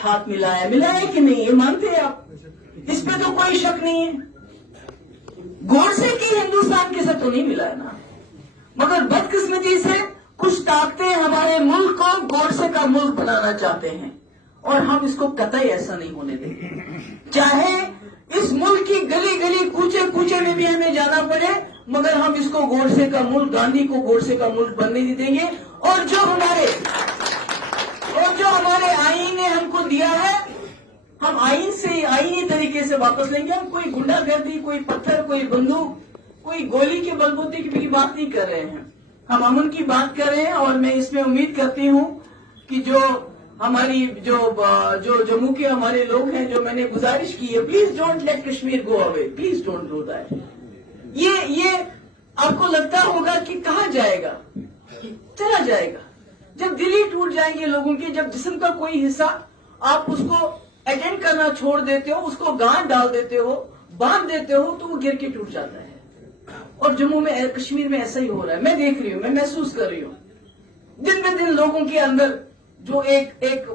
साथ हाथ मिलाया है कि नहीं, ये मानते हैं आप? इस पे तो कोई शक नहीं है। गोडसे की हिंदुस्तान के साथ तो नहीं मिला है ना, मगर बदकिस्मती से कुछ ताकतें हमारे मुल्क को गोडसे का मुल्क बनाना चाहते हैं, और हम इसको कतई ऐसा नहीं होने देंगे। चाहे इस मुल्क की गली गली कूचे कूचे में भी हमें जाना पड़े, मगर हम इसको गोडसे का मुल्क, गांधी को गोडसे का मुल्क बनने नहीं देंगे। और जो हमारे आईन ने हमको दिया है, हम आईनी तरीके से वापस लेंगे। हम कोई गुंडागर्दी, कोई पत्थर, कोई बंदूक, कोई गोली के बलबूते की बात नहीं कर रहे हैं, हम अमन की बात कर रहे हैं। और मैं इसमें उम्मीद करती हूं कि जो हमारी जो जम्मू के हमारे लोग हैं, जो मैंने गुजारिश की है, please don't let Kashmir go away, please don't do that. ये आपको लगता होगा कि कहां जाएगा, चला जाएगा। जब दिल ही टूट जाएंगे लोगों के, जब जिस्म का कोई हिस्सा आप उसको अटेंड करना छोड़ देते हो, उसको गांठ डाल देते हो, बांध देते हो, तो वो गिर के टूट जाता है। और जम्मू में, कश्मीर में ऐसा ही हो रहा है। मैं देख रही हूं, मैं महसूस कर रही हूं, दिन ब दिन लोगों के अंदर जो एक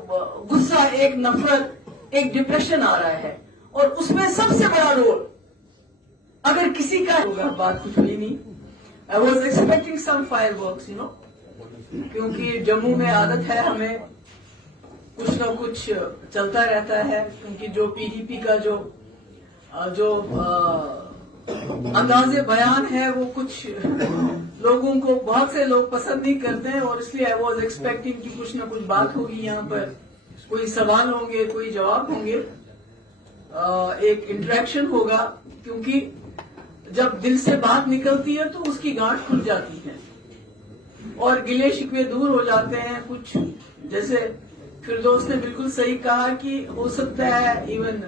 गुस्सा, एक नफरत, एक डिप्रेशन आ रहा है। और उसमें सबसे बड़ा रोल अगर किसी का होगा, बात कुछ हुई नहीं। I was expecting some fireworks, you know, क्योंकि जम्मू में आदत है हमें कुछ ना कुछ चलता रहता है, क्योंकि जो पीडीपी का जो अंदाजे बयान है वो कुछ लोगों को, बहुत से लोग पसंद नहीं करते हैं। और इसलिए आई वॉज एक्सपेक्टिंग कि कुछ ना कुछ बात होगी, यहाँ पर कोई सवाल होंगे, कोई जवाब होंगे, एक इंटरेक्शन होगा। क्योंकि जब दिल से बात निकलती है तो उसकी गांठ खुल जाती है और गिले शिकवे दूर हो जाते हैं। कुछ जैसे फिरदौस ने बिल्कुल सही कहा कि हो सकता है, इवन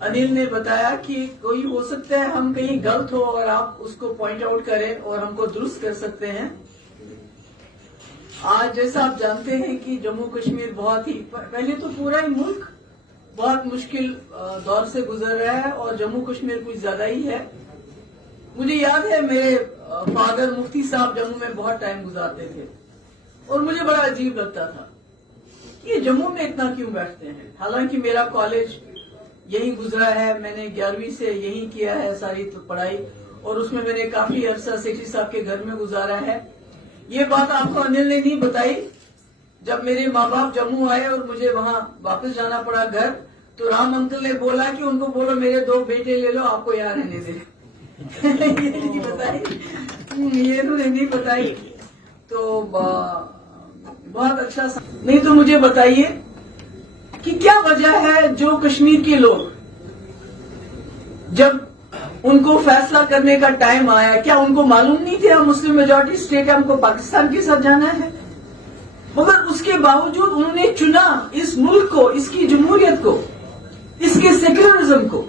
अनिल ने बताया कि कोई हो सकता है हम कहीं गलत हो और आप उसको पॉइंट आउट करें और हमको दुरुस्त कर सकते हैं। आज जैसा आप जानते हैं कि जम्मू कश्मीर बहुत ही, पहले तो पूरा ही मुल्क बहुत मुश्किल दौर से गुजर रहा है और जम्मू कश्मीर कुछ ज्यादा ही है। मुझे याद है मेरे फादर मुफ्ती साहब जम्मू में बहुत टाइम गुजारते थे और मुझे बड़ा अजीब लगता था कि ये जम्मू में इतना क्यों बैठते हैं। हालांकि मेरा कॉलेज यही गुजरा है, मैंने 11वीं से यही किया है सारी पढ़ाई, और उसमें मैंने काफी अरसा सेठी साहब के घर में गुजारा है। ये बात आपको अनिल ने नहीं बताई, जब मेरे माँ बाप जम्मू आए और मुझे वहां वापस जाना पड़ा घर, तो राम अंकल ने बोला कि उनको बोलो मेरे 2 बेटे ले लो, आपको यहाँ रहने दे। ये नहीं बताई, ये उन्होंने नहीं बताई। तो बहुत अच्छा नहीं, तो मुझे बताइए कि क्या वजह है जो कश्मीर के लोग, जब उनको फैसला करने का टाइम आया, क्या उनको मालूम नहीं थे हम मुस्लिम मेजॉरिटी स्टेट है, हमको पाकिस्तान के साथ जाना है? मगर उसके बावजूद उन्होंने चुना इस मुल्क को, इसकी जमहूरियत को, इसके सेक्युलरिज्म को,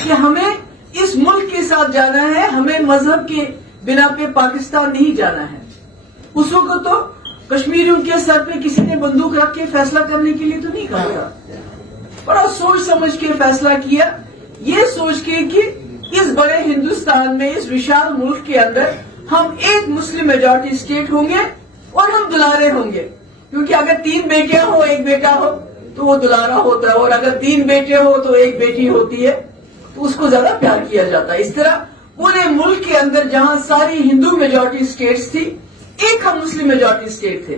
कि हमें इस मुल्क के साथ जाना है, हमें मजहब के बिना पे पाकिस्तान नहीं जाना है। उस वक्त तो कश्मीरियों के सर पे किसी ने बंदूक रख के फैसला करने के लिए तो नहीं कहा था, बड़ा सोच समझ के फैसला किया, ये सोच के कि इस बड़े हिंदुस्तान में, इस विशाल मुल्क के अंदर हम एक मुस्लिम मेजॉरिटी स्टेट होंगे और हम दुलारे होंगे। क्योंकि अगर 3 बेटे हो, 1 बेटा हो तो वो दुलारा होता है, और अगर 3 बेटे हो तो 1 बेटी होती है, तो उसको ज्यादा प्यार किया जाता है। इस तरह पूरे मुल्क के अंदर जहां सारी हिंदू मेजॉरिटी स्टेट्स थी, एक हम मुस्लिम मेजॉरिटी स्टेट थे।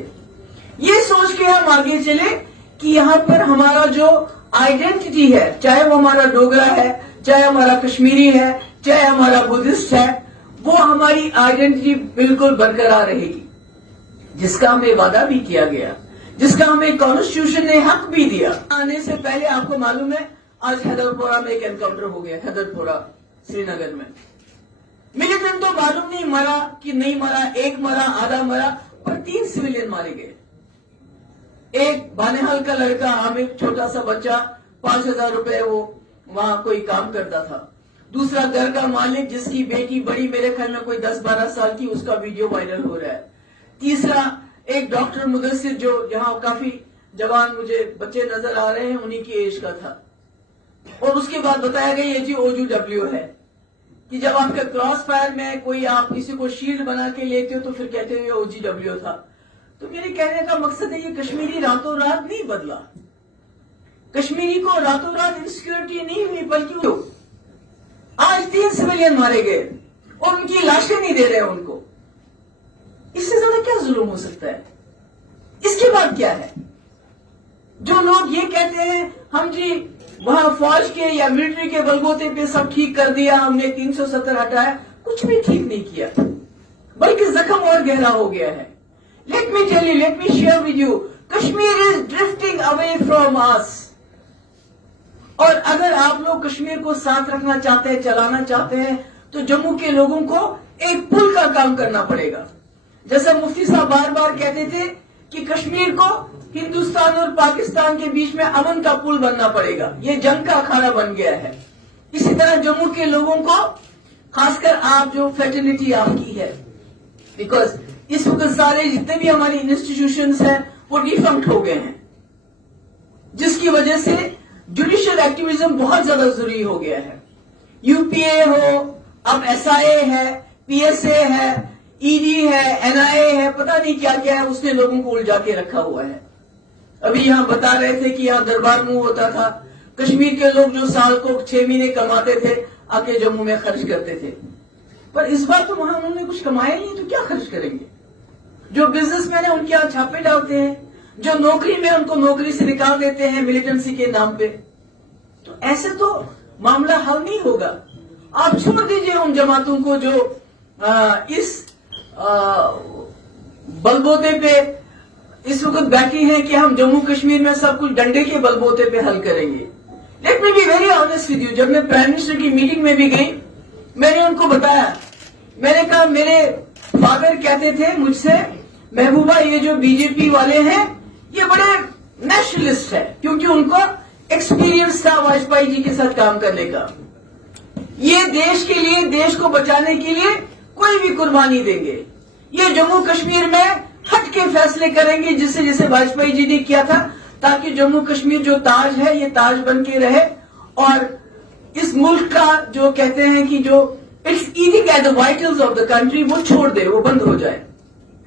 ये सोच के हम आगे चले कि यहाँ पर हमारा जो आइडेंटिटी है, चाहे वो हमारा डोगरा है, चाहे हमारा कश्मीरी है, चाहे हमारा बुद्धिस्ट है, वो हमारी आइडेंटिटी बिल्कुल बरकरार रहेगी, जिसका हमें वादा भी किया गया, जिसका हमें कॉन्स्टिट्यूशन ने हक भी दिया। आने से पहले आपको मालूम है आज हैदरपुरा में एक एनकाउंटर हो गया, हैदरपुरा श्रीनगर में। मिलिटेंट तो मालूम नहीं मरा कि नहीं मरा, 1 मरा, आधा मरा, पर 3 सिविलियन मारे गए। एक बानेहाल का लड़का आमिर, छोटा सा बच्चा, 5,000 रुपए वो वहां कोई काम करता था। दूसरा घर का मालिक जिसकी बेटी बड़ी, मेरे ख्याल में कोई 10-12 साल की, उसका वीडियो वायरल हो रहा है। तीसरा एक डॉक्टर मुदस्सिर, जो यहाँ काफी जवान मुझे बच्चे नजर आ रहे हैं, उन्हीं की एज का था। और उसके बाद बताया गया ये जी OGW है, कि जब आपके क्रॉस फायर में कोई, आप किसी को शील्ड बना के लेते हो तो फिर कहते हो ये OGW था। तो मेरे कहने का मकसद है, ये कश्मीरी रातों रात नहीं बदला, कश्मीरी को रातों रात इनसिक्योरिटी नहीं हुई, बल्कि आज 3 सिविलियन मारे गए और उनकी लाशें नहीं दे रहे उनको। इससे ज्यादा क्या जुल्म हो सकता है? इसके बाद क्या है? जो लोग ये कहते हैं हम जी वहां फौज के या मिलिट्री के बलबूते पे सब ठीक कर दिया, हमने 370 हटाया, कुछ भी ठीक नहीं किया, बल्कि जख्म और गहरा हो गया है। Let me tell you, let me share with you, Kashmir is drifting away from us. और अगर आप लोग कश्मीर को साथ रखना चाहते हैं, चलाना चाहते हैं, तो जम्मू के लोगों को एक पुल का काम करना पड़ेगा। जैसा मुफ्ती साहब बार बार कहते थे कि कश्मीर को हिंदुस्तान और पाकिस्तान के बीच में अमन का पुल बनना पड़ेगा, ये जंग का अखाड़ा बन गया है। इसी तरह जम्मू के लोगों को, खासकर आप जो फैटर्निटी आपकी है, बिकॉज इस वक्त सारे जितने भी हमारी इंस्टीट्यूशंस हैं वो डिफंक्ट हो गए हैं, जिसकी वजह से जुडिशियल एक्टिविज्म बहुत ज्यादा जरूरी हो गया है। यूपीए हो, अब एसआईए है, पीएसए है, ईडी है, एनआईए है, पता नहीं क्या क्या है, उसने लोगों को उलझा के रखा हुआ है। अभी यहां बता रहे थे कि यहां दरबार मुंह होता था, कश्मीर के लोग जो साल को 6 महीने कमाते थे आके जम्मू में खर्च करते थे, पर इस बार तो वहां उन्होंने कुछ कमाया नहीं, तो क्या खर्च करेंगे? जो बिजनेसमैन है उनके यहाँ छापे डालते हैं, जो नौकरी में उनको नौकरी से निकाल देते हैं मिलिटेंसी के नाम पे। तो ऐसे तो मामला हल नहीं होगा। आप छोड़ दीजिए उन जमातों को जो इस बलबोते पे इस वक्त बैठी हैं कि हम जम्मू कश्मीर में सब कुछ डंडे के बलबोते पे हल करेंगे। Let me be very honest with you, जब मैं प्राइम मिनिस्टर की मीटिंग में भी गई, मैंने उनको बताया, मैंने कहा मेरे फादर कहते थे मुझसे, महबूबा ये जो बीजेपी वाले हैं ये बड़े नेशनलिस्ट है, क्योंकि उनको एक्सपीरियंस था वाजपेयी जी के साथ काम करने का। ये देश के लिए, देश को बचाने के लिए कोई भी कुर्बानी देंगे। ये जम्मू कश्मीर में हट के फैसले करेंगे, जिससे जैसे वाजपेयी जी ने किया था, ताकि जम्मू कश्मीर जो ताज है ये ताज बन के रहे, और इस मुल्क का जो कहते हैं कि जो it's eating at the vitals of the country, वो छोड़ दे, वो बंद हो जाए।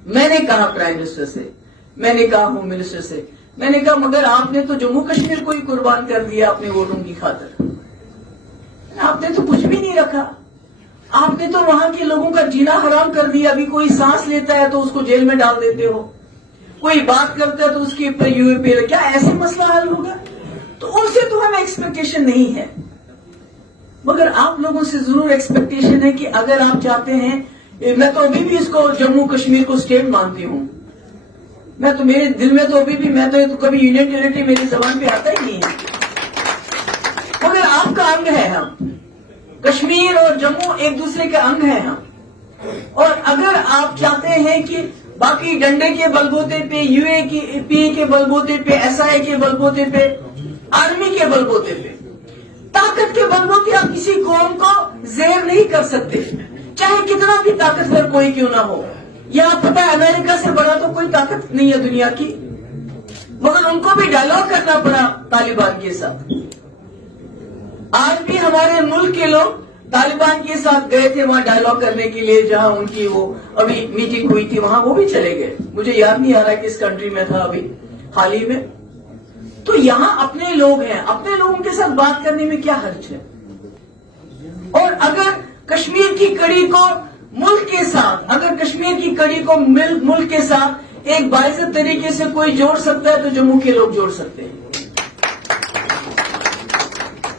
मैंने कहा प्राइम मिनिस्टर से, मैंने कहा होम मिनिस्टर से, मैंने कहा मगर आपने तो जम्मू कश्मीर को ही कुर्बान कर दिया अपने वोटों की खातिर, आपने तो कुछ भी नहीं रखा, आपने तो वहां के लोगों का जीना हराम कर दिया। अभी कोई सांस लेता है तो उसको जेल में डाल देते हो, कोई बात करता है तो उसके ऊपर यूएपी, क्या ऐसे मसला हल होगा? तो उनसे तो हमें एक्सपेक्टेशन नहीं है, मगर आप लोगों से जरूर एक्सपेक्टेशन है कि अगर आप चाहते हैं, मैं तो अभी भी इसको जम्मू कश्मीर को स्टेट मानती हूं, मैं तो मेरे दिल में तो अभी भी, मैं तो कभी यूनियन टेरिटरी मेरी जबान पे आता ही नहीं है, मगर आपका अंग है हम, कश्मीर और जम्मू एक दूसरे के अंग हैं हम। और अगर आप चाहते हैं कि बाकी डंडे के बलबूते पे, यूएपीए के बलबूते पे, एसआई के बलबूते पे, आर्मी के बलबूते पे, ताकत के बलबूते आप किसी कौम को ज़ेर नहीं कर सकते, चाहे कितना भी ताकतवर कोई क्यों ना हो। यहाँ पता है अमेरिका से बड़ा तो कोई ताकत नहीं है दुनिया की, मगर उनको भी डायलॉग करना पड़ा तालिबान के साथ। आज भी हमारे मुल्क के लोग तालिबान के साथ गए थे वहां डायलॉग करने के लिए, जहां उनकी वो अभी मीटिंग हुई थी, वहां वो भी चले गए। मुझे याद नहीं आ रहा किस कंट्री में था अभी हाल ही में। तो यहाँ अपने लोग हैं, अपने लोगों के साथ बात करने में क्या हर्ज है? और अगर कश्मीर की कड़ी को मुल्क के साथ, अगर कश्मीर की कड़ी को मुल्क के साथ एक बाइज्जत तरीके से कोई जोड़ सकता है तो जम्मू के लोग जोड़ सकते हैं।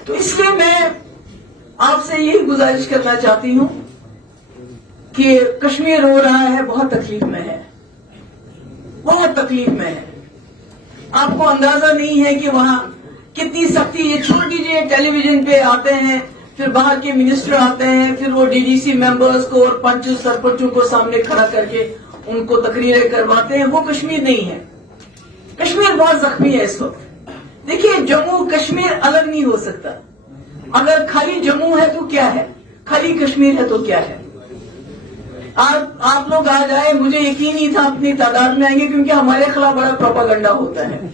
तो इसलिए मैं आपसे यही गुजारिश करना चाहती हूं कि कश्मीर रो रहा है, बहुत तकलीफ में है, बहुत तकलीफ में है। आपको अंदाजा नहीं है कि वहां कितनी सख्ती, ये छोड़ दीजिए टेलीविजन पे आते हैं, फिर बाहर के मिनिस्टर आते हैं, फिर वो डीडीसी मेंबर्स को और पंच सरपंचों को सामने खड़ा करके उनको तकरीरें करवाते हैं। वो कश्मीर नहीं है, कश्मीर बहुत जख्मी है इस वक्त। देखिए जम्मू कश्मीर अलग नहीं हो सकता। अगर खाली जम्मू है तो क्या है, खाली कश्मीर है तो क्या है। आप लोग आज आए, मुझे यकीन ही था अपनी तादाद में आएंगे, क्योंकि हमारे खिलाफ बड़ा प्रोपागंडा होता है।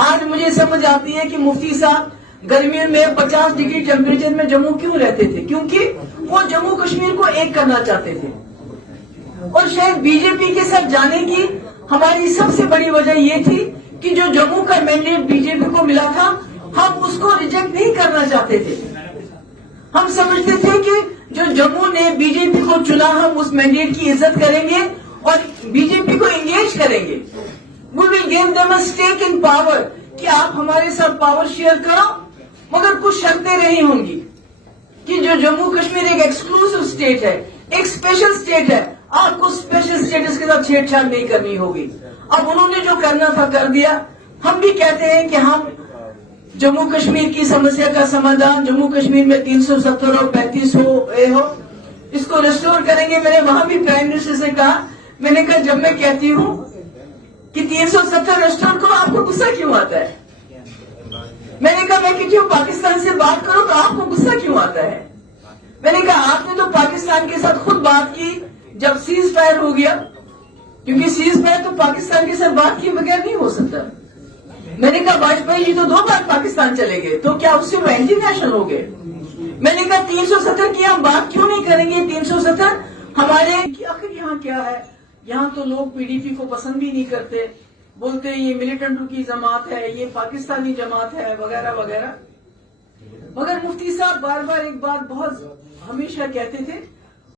आज मुझे समझ आती है कि मुफ्ती साहब गर्मियों में 50 डिग्री टेम्परेचर में जम्मू क्यों रहते थे, क्योंकि वो जम्मू कश्मीर को एक करना चाहते थे। और शायद बीजेपी के साथ जाने की हमारी सबसे बड़ी वजह ये थी کہ جو جموں کا مینڈیٹ بی جے پی کو ملا تھا ہم اس کو ریجیکٹ نہیں کرنا چاہتے تھے. ہم سمجھتے تھے کہ جو جموں نے بی جے پی کو چنا ہم اس مینڈیٹ کی عزت کریں گے اور بی جے پی کو انگیج کریں گے. We will give them a stake in power کہ آپ ہمارے ساتھ پاور شیئر کرو, مگر کچھ شرطیں رہی ہوں گی کہ جو جموں کشمیر ایک ایکسکلوسیو اسٹیٹ ہے, ایک اسپیشل اسٹیٹ ہے, آپ کو اسپیشل اسٹیٹس کے ساتھ چھیڑ چھاڑ نہیں کرنی ہوگی. اب انہوں نے جو کرنا تھا کر دیا. ہم بھی کہتے ہیں کہ ہم جموں کشمیر کی سمسیا کا سمادھان, جموں کشمیر میں 370 اور 35 ہو اس کو ریسٹور کریں گے. میں نے وہاں بھی پرائم منسٹر سے کہا, میں نے کہا جب میں کہتی ہوں کہ 370 ریسٹور کرو آپ کو غصہ کیوں آتا ہے؟ میں نے کہا میں کہتی ہوں پاکستان سے بات کرو تو آپ کو غصہ کیوں آتا ہے؟ میں نے کہا آپ نے تو پاکستان کے ساتھ خود بات کی جب سیز فائر ہو گیا, کیونکہ سیز فائر تو پاکستان کے ساتھ بات کیے بغیر نہیں ہو سکتا. میں نے کہا واجپئی جی تو 2 بار پاکستان چلے گئے, تو کیا اس سے وہ اینٹی نیشنل ہو گئے؟ میں نے کہا 370 کی ہم بات کیوں نہیں کریں گے؟ 370 ہمارے آخر یہاں کیا ہے؟ یہاں تو لوگ پی ڈی پی کو پسند بھی نہیں کرتے, بولتے ہیں یہ ملیٹنٹوں کی جماعت ہے, یہ پاکستانی جماعت ہے وغیرہ وغیرہ. مگر مفتی صاحب بار بار ایک بات بہت ہمیشہ کہتے تھے,